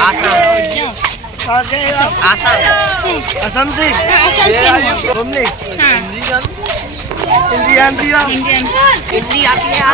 कहाँ से हैं आप? असम से। घूमने? हिंदी आती है? हिंदी आती है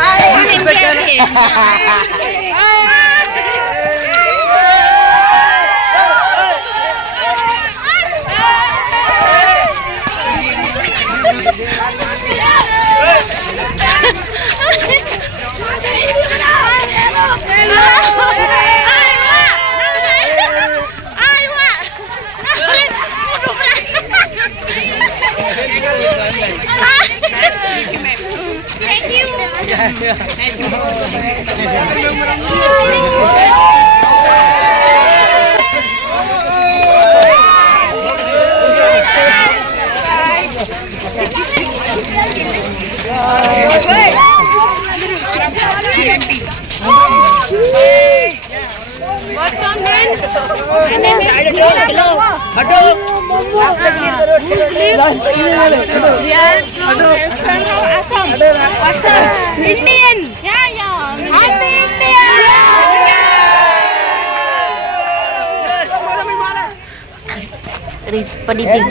What's on man? We are from Assam. Indian. Yeah. I'm Indian. Pendidik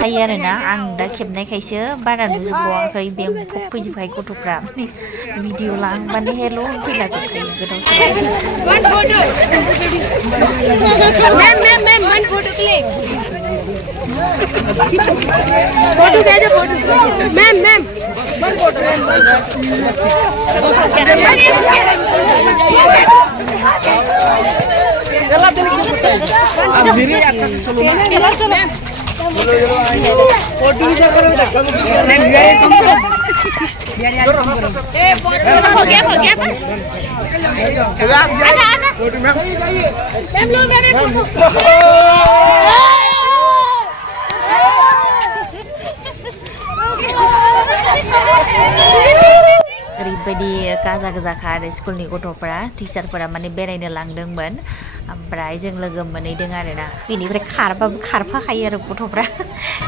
Thai आरोना आं दा खेबनायखायसो बारा नुजोबबावाखै बेयाव फैजोबखाय गथ'फ्रा भिडिअ लांबानो हेल' फैला जोबखायो गोदाव One photo. Ma'am, one photo click. Photo दे photo. Ma'am. One photo. आप धीरे अच्छा से चलो ना। चलो फोटो भी करो बेटा कम हो गया फोटो मैम लो मेरे फोटो ओरैबायदि गाजा गोजाखा आरो स्कुलनि गथ'फ्रा टिचारफोरा माने बेरायनो लांदोंमोन ओमफ्राय जों लोगो मोनहैदों आरोना बेनिफ्राय खारफाखायो आरो गथ'फ्रा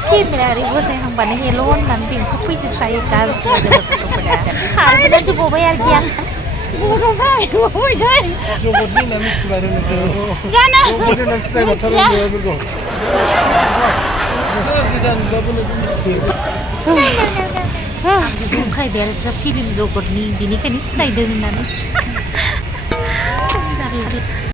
केमेरा ओरै बसायहांबानो हेल' होननानै बेंखौ फैजोबखायो गथ'फोरा खारबोनानैसो गबाय आरोखि आं जगतनि ना मिथिबाय नोंखौ जगतनि ना सिनायबाथारबाय बेफोरखौ गोजान बाबो मिथियो बुंखायबाय आरो फिल्म जगतनि बिनिखायनो सिनायदों होननानै